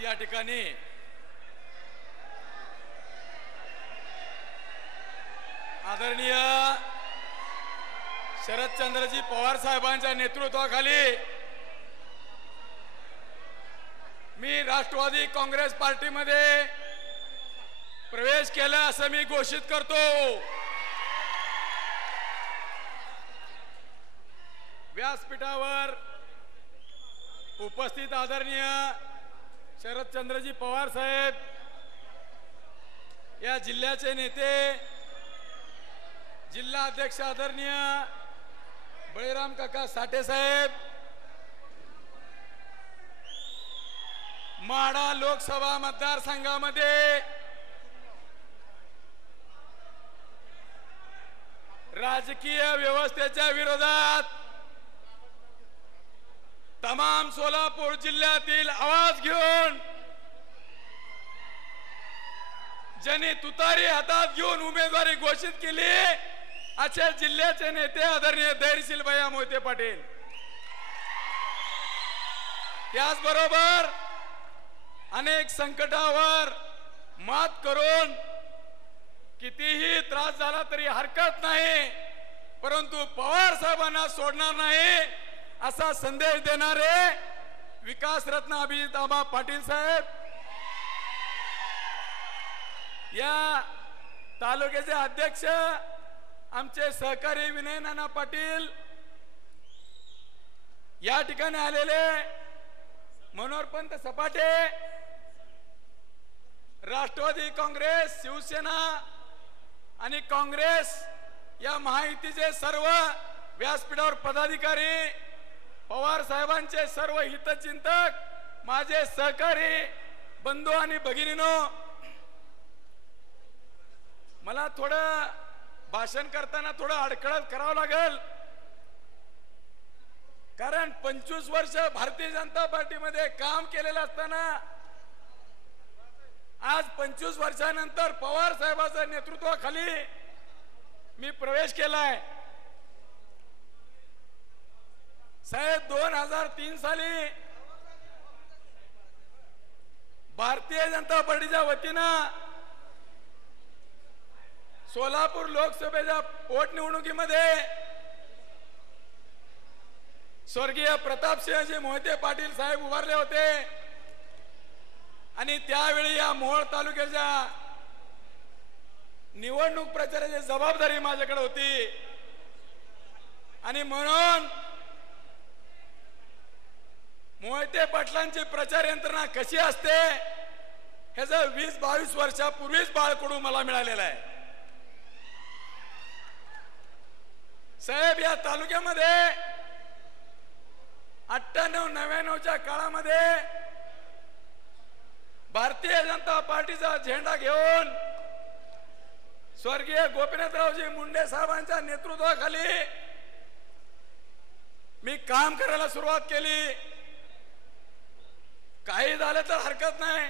आज या ठिकाणी आदरणीय शरदचंद्रजी पवार साहेबांच्या नेतृत्वाखाली मी राष्ट्रवादी काँग्रेस पार्टीमध्ये प्रवेश केला असं मी घोषित करतो। व्यासपीठावर उपस्थित आदरणीय शरदचंद्रजी पवार साहेब, या जिल्ह्याचे नेते, जिल्हा अध्यक्ष आदरणीय बळीराम काका साठे साहेब, माढा लोकसभा मतदारसंघामध्ये राजकीय व्यवस्थेच्या विरोधात तमाम सोलापूर जिल्ह्यातील आवाज घेऊन ज्यांनी तुतारी हातात घेऊन उमेदवारी घोषित केली असे जिल्ह्याचे नेते आदरणीय धैर्यशील भैया मोहिते पाटील, त्याचबरोबर अनेक संकटावर मात करून कितीही त्रास झाला तरी हरकत नाही, परंतु पवार साहेबांना सोडणार नाही असा संदेश देणारे विकास रत्न अभिजित आबा पाटील साहेब, या तालुक्याचे अध्यक्ष आमचे सहकारी विनय नाना पाटील, या ठिकाणी आलेले मनोहरपंत सपाटे, राष्ट्रवादी काँग्रेस, शिवसेना आणि काँग्रेस या महायुतीचे सर्व व्यासपीठावर पदाधिकारी, पवार साहेबांचे सर्व हितचिंतक, माझे सहकारी बंधू आणि भगिनीनो, मला थोडं भाषण करताना थोडं अडखळत करावं लागेल, कारण 25 वर्ष भारतीय जनता पार्टीमध्ये काम केलेलं असताना आज 25 वर्षानंतर पवार साहेबांच्या नेतृत्वाखाली मी प्रवेश केलाय। साहेब 2003 साली भारतीय जनता पार्टीच्या वतीनं सोलापूर लोकसभेच्या पोटनिवडणुकीमध्ये स्वर्गीय प्रतापसिंहजी मोहिते पाटील साहेब उभारले होते आणि त्यावेळी या मोहोळ तालुक्याच्या निवडणूक प्रचाराची जबाबदारी माझ्याकडे होती आणि म्हणून मोहिते पाटलांची प्रचार यंत्रणा कशी असते ह्याचं 20-22 वर्षापूर्वीच बाळकडू मला मिळालेलं आहे। साहेब, या तालुक्यामध्ये 98-99च्या काळामध्ये भारतीय जनता पार्टीचा झेंडा घेऊन स्वर्गीय गोपीनाथरावजी मुंडे साहेबांच्या नेतृत्वाखाली मी काम करायला सुरुवात केली। काही झालं तर हरकत नाही,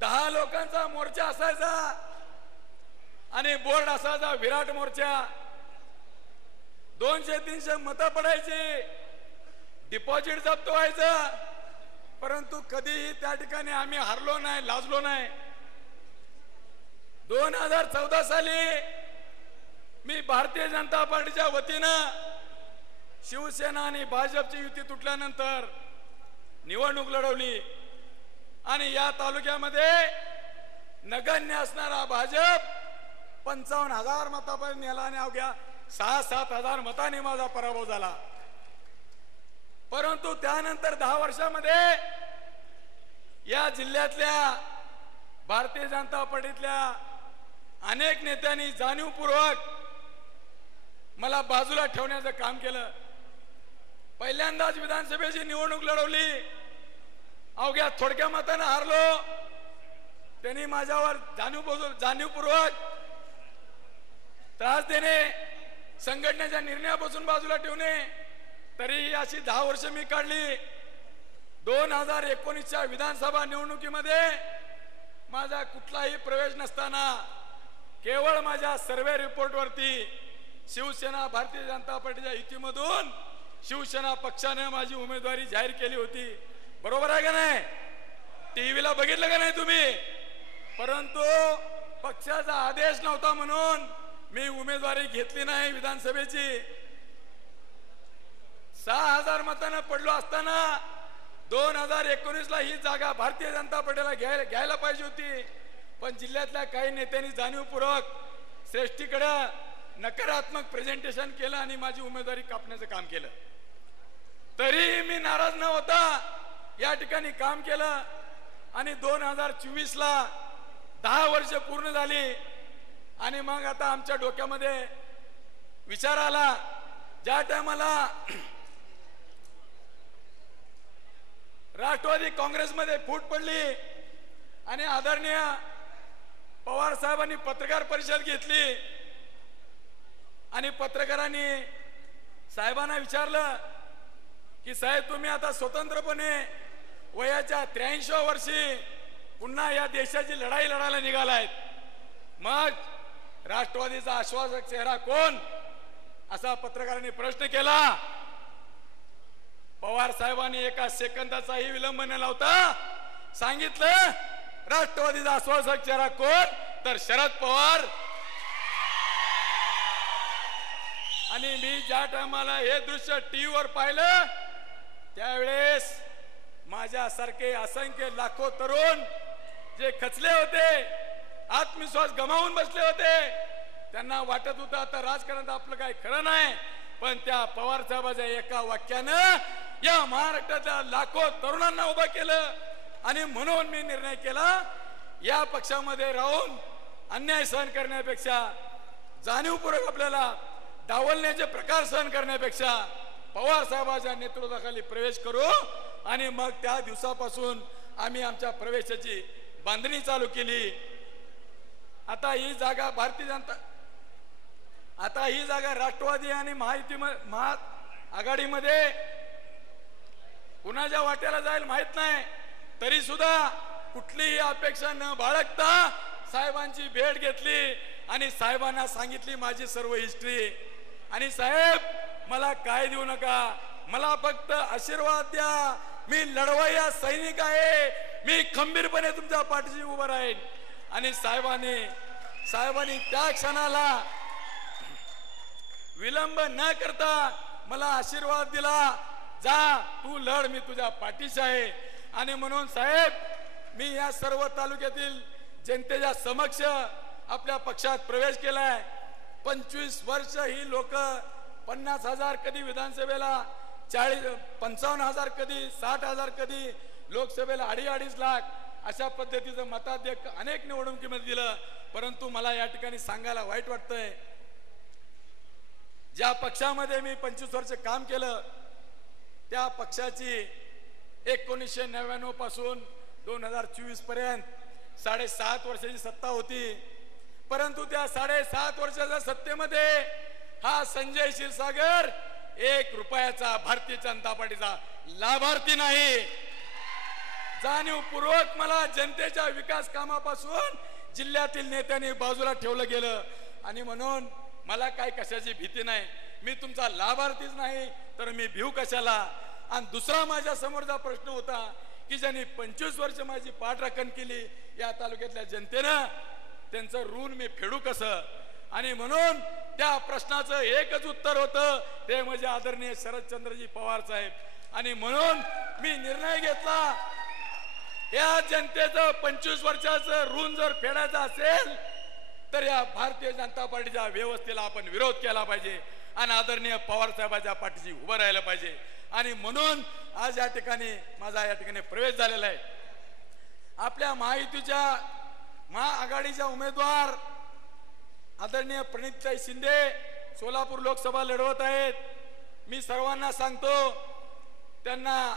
10 लोकांचा मोर्चा असायचा आणि बोर्ड असायचा विराट मोर्चा, 200-300 मतं पडायची, डिपॉझिट जप्त व्हायचं, परंतु कधीही त्या ठिकाणी आम्ही हारलो नाही, लाजलो नाही। 2014 साली मी भारतीय जनता पार्टीच्या वतीनं शिवसेना आणि भाजपची युती तुटल्यानंतर निवडणूक लढवली आणि या तालुक्यामध्ये नगण्य असणारा भाजप 55,000 मतापर्यंत नेला आणि अवघ्या 6-7 हजार मतांनी माझा पराभव झाला। परंतु त्यानंतर 10 वर्षामध्ये या जिल्ह्यातल्या भारतीय जनता पार्टीतल्या अनेक नेत्यांनी जाणीवपूर्वक मला बाजूला ठेवण्याचं काम केलं। पहिल्यांदाच विधानसभेची निवडणूक लढवली, अवघ्या थोडक्या मताने हारलो, त्यांनी माझ्यावर जाणीवपूर्वक त्रास देणे, संघटनेच्या निर्णयापासून बाजूला ठेवणे, तरी अशी 10 वर्ष मी काढली। 2019च्या विधानसभा निवडणुकीमध्ये माझा कुठलाही प्रवेश नसताना केवळ माझ्या सर्वे रिपोर्टवरती शिवसेना भारतीय जनता पार्टीच्या युतीमधून शिवसेना पक्षाने माझी उमेदवारी जाहीर केली होती। बरोबर आहे का नाही? बघितलं का नाही तुम्ही? परंतु पक्षाचा आदेश नव्हता म्हणून मी उमेदवारी घेतली नाही विधानसभेची. 6000 मतांना पडलो असताना 2019 ला ही जागा भारतीय जनता पार्टीला घ्यायला पाहिजे होती. पण जिल्ह्यातल्या काही नेत्यांनी जाणीवपूर्वक श्रेष्ठीकडे नकारात्मक प्रेझेंटेशन केलं आणि माझी उमेदवारी कापण्याचं काम केलं. तरी मी नाराज न होता या ठिकाणी काम केलं आणि 2024 ला 10 वर्ष पूर्ण झाली. आणि मग आता आमच्या डोक्यामध्ये विचार आला, ज्या टायमाला राष्ट्रवादी काँग्रेसमध्ये फूट पडली आणि आदरणीय पवार साहेबांनी पत्रकार परिषद घेतली आणि पत्रकारांनी साहेबांना विचारलं की साहेब तुम्ही आता स्वतंत्रपणे वयाच्या 83व्या वर्षी पुन्हा या देशाची लढाई लढायला निघालायत, मग राष्ट्रवादीचा आश्वासक चेहरा कोण, असा पत्रकारांनी प्रश्न केला. पवार साहेबांनी एका सेकंदाचाही विलंब न लावता सांगितलं, राष्ट्रवादीचा आश्वासक चेहरा कोण, तर शरद पवार. आणि मी ज्या टायमाला हे दृश्य टीव्हीवर पाहिलं त्यावेळेस माझ्यासारखे असंख्य लाखो तरुण जे खचले होते, आत्मविश्वास गमावून बसले होते, त्यांना वाटत होतं आता राजकारणात आपलं काय खरं नाही. पण त्या पवार साहेबाच्या एका वाक्यानं या महाराष्ट्रातल्या लाखो तरुणांना उभा केलं. आणि म्हणून मी निर्णय केला, या पक्षामध्ये राहून अन्याय सहन करण्यापेक्षा, जाणीवपूर्वक आपल्याला डावलण्याचे प्रकार सहन करण्यापेक्षा पवार साहेबांच्या नेतृत्वाखाली प्रवेश करू. आणि मग त्या दिवसापासून आम्ही आमच्या प्रवेशाची बांधणी चालू केली. आता ही जागा राष्ट्रवादी आणि महाआघाडीमध्ये कुणाच्या वाट्याला जाईल माहित नाही. तरी सुद्धा कुठलीही अपेक्षा न बाळगता साहेबांची भेट घेतली आणि साहेबांना सांगितली माझी सर्व हिस्ट्री. आणि साहेब मला काय देऊ नका, मला फक्त आशीर्वाद द्या, मी लढवय्या सैनिक आहे, मी खंबीरपणे तुमच्या पाठीशी उभा राहीन. आणि साहेबांनी त्या क्षणाला विलंब न करता मला आशीर्वाद दिला, जा तू लढ, मी तुझ्या पाठीशी आहे. आणि म्हणून साहेब मी या सर्व तालुक्यातील जनतेच्या समक्ष आपल्या पक्षात प्रवेश केलाय. 25 वर्ष ही लोक 50,000 कधी विधानसभेला, 55,000 कधी, 60,000 कधी, लोकसभेला 2.5 लाख अशा पद्धतीचं मताधिक्य अनेक निवडणुकीमध्ये दिलं. परंतु मला या ठिकाणी सांगायला वाईट वाटतंय, ज्या पक्षामध्ये मी 25 वर्ष काम केलं त्या पक्षाची 1999 पासून 2024 पर्यंत 7.5 वर्षाची सत्ता होती. परंतु त्या 7.5 वर्षाच्या सत्तेमध्ये हा संजय क्षीरसागर 1 रुपयाचा भारतीय जनता पार्टीचा लाभार्थी नाही. जाणीवपूर्वक मला जनतेच्या विकास कामापासून जिल्ह्यातील नेत्यांनी बाजूला ठेवलं गेलं. आणि म्हणून मला काय कशाची भीती नाही, मी तुमचा लाभार्थीच नाही तर मी भिऊ कशाला. आणि दुसरा माझ्या समोरचा प्रश्न होता की ज्यांनी 25 वर्ष माझी पाठराखण केली या तालुक्यातल्या जनतेनं, त्यांचं ऋण मी फेडू कसं. आणि म्हणून त्या प्रश्नाचं एकच उत्तर होतं, ते म्हणजे आदरणीय शरदचंद्रजी पवार साहेब. आणि म्हणून मी निर्णय घेतला, या जनतेचं 25 वर्षाचं ऋण जर फेडायचं असेल तर या भारतीय जनता पार्टीच्या व्यवस्थेला आपण विरोध केला पाहिजे आणि आदरणीय पवार साहेबांच्या पाठीशी उभं राहिलं पाहिजे. आणि म्हणून आज या ठिकाणी माझा या ठिकाणी प्रवेश झालेला आहे. आपल्या महायुतीच्या महाआघाडीच्या उमेदवार आदरणीय प्रणितताई शिंदे सोलापूर लोकसभा लढवत आहेत. मी सर्वांना सांगतो, त्यांना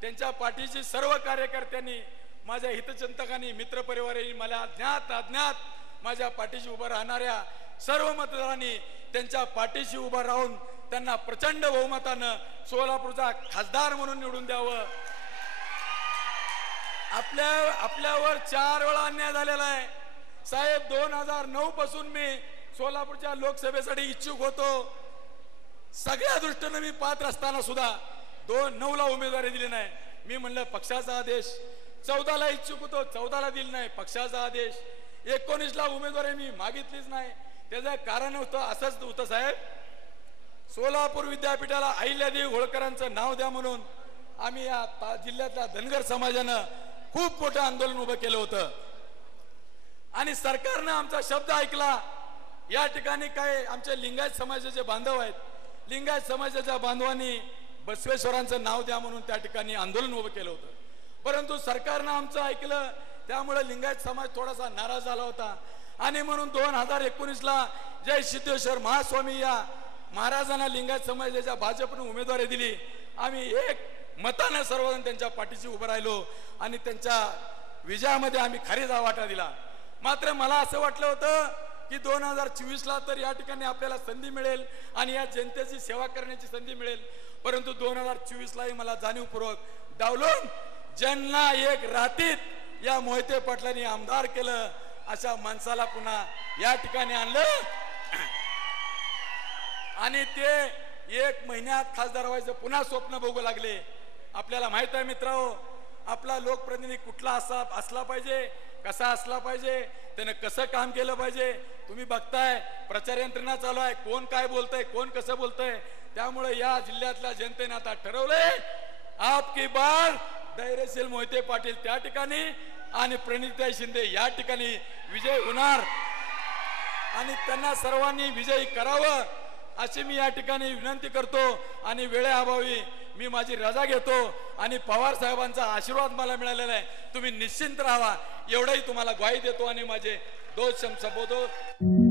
त्यांच्या पाठीशी सर्व कार्यकर्त्यांनी, माझ्या हितचिंतकांनी, मित्रपरिवारांनी, मला ज्ञात अज्ञात माझ्या पाठीशी उभं राहणाऱ्या सर्व मतदारांनी त्यांच्या पाठीशी उभं राहून त्यांना प्रचंड बहुमतानं सोलापूरचा खासदार म्हणून निवडून द्यावं. आपल्यावर 4 वेळा अन्याय झालेला आहे साहेब. 2009 पासून मी सोलापूरच्या लोकसभेसाठी इच्छुक होतो. सगळ्या दृष्टीने मी पात्र असताना सुद्धा 2009 ला उमेदवारी दिली नाही. मी म्हणलं पक्षाचा आदेश, 14ला इच्छुक होतो, 14ला दिलं नाही, पक्षाचा आदेश. 19ला उमेदवारी मी मागितलीच नाही. त्याचं कारण होतं, असंच होतं साहेब, सोलापूर विद्यापीठाला अहिल्यादेवी होळकरांचं नाव द्या म्हणून आम्ही या जिल्ह्यातल्या धनगर समाजानं खूप मोठं आंदोलन उभं केलं होतं आणि सरकारनं आमचा शब्द ऐकला. या ठिकाणी काय आमचे लिंगायत समाजाचे बांधव आहेत, लिंगायत समाजाच्या बांधवांनी बसवेश्वरांचं नाव द्या म्हणून त्या ठिकाणी आंदोलन उभं केलं होतं. परंतु सरकारनं आमचं ऐकलं, त्यामुळे लिंगायत समाज थोडासा नाराज झाला होता आणि म्हणून 2019ला जय सिद्धेश्वर महास्वामी या महाराजांना लिंगायत समाजाच्या भाजपने उमेदवारी दिली. आम्ही एक मतानं सर्वजण त्यांच्या पाठीशी उभं राहिलो आणि त्यांच्या विजयामध्ये आम्ही खरीदा वाटा दिला. मात्र मला असं वाटलं होतं की 2024ला तर या ठिकाणी आपल्याला संधी मिळेल आणि या जनतेची सेवा करण्याची संधी मिळेल. परंतु 2024लाही मला जाणीवपूर्वक डावलून ज्यांना एक रातीत या मोहिते पाटलांनी आमदार केलं अशा माणसाला पुन्हा या ठिकाणी आणलं आणि ते 1 महिन्यात खासदार व्हायचं पुन्हा स्वप्न बघू लागले. आपल्याला माहित आहे मित्रांनो, आपला लोकप्रतिनिधी कुठला असला पाहिजे, कसा असला पाहिजे, त्यानं कसं काम केलं पाहिजे. तुम्ही बघताय प्रचार यंत्रणा चालू आहे, कोण काय बोलतंय, कोण कसं बोलतंय. त्यामुळे या जिल्ह्यातल्या जनतेने आता ठरवलंय, आपकी बार धैर्यशील मोहिते पाटील त्या ठिकाणी आणि प्रणिताई शिंदे या ठिकाणी विजय होणार आणि त्यांना सर्वांनी विजयी करावं अशी मी या ठिकाणी विनंती करतो. आणि वेळेअभावी मी माझी रजा घेतो आणि पवार साहेबांचा आशीर्वाद मला मिळालेला आहे. तुम्ही निश्चिंत राहा एवढंही तुम्हाला ग्वाही देतो आणि माझे दोष संबोधतो.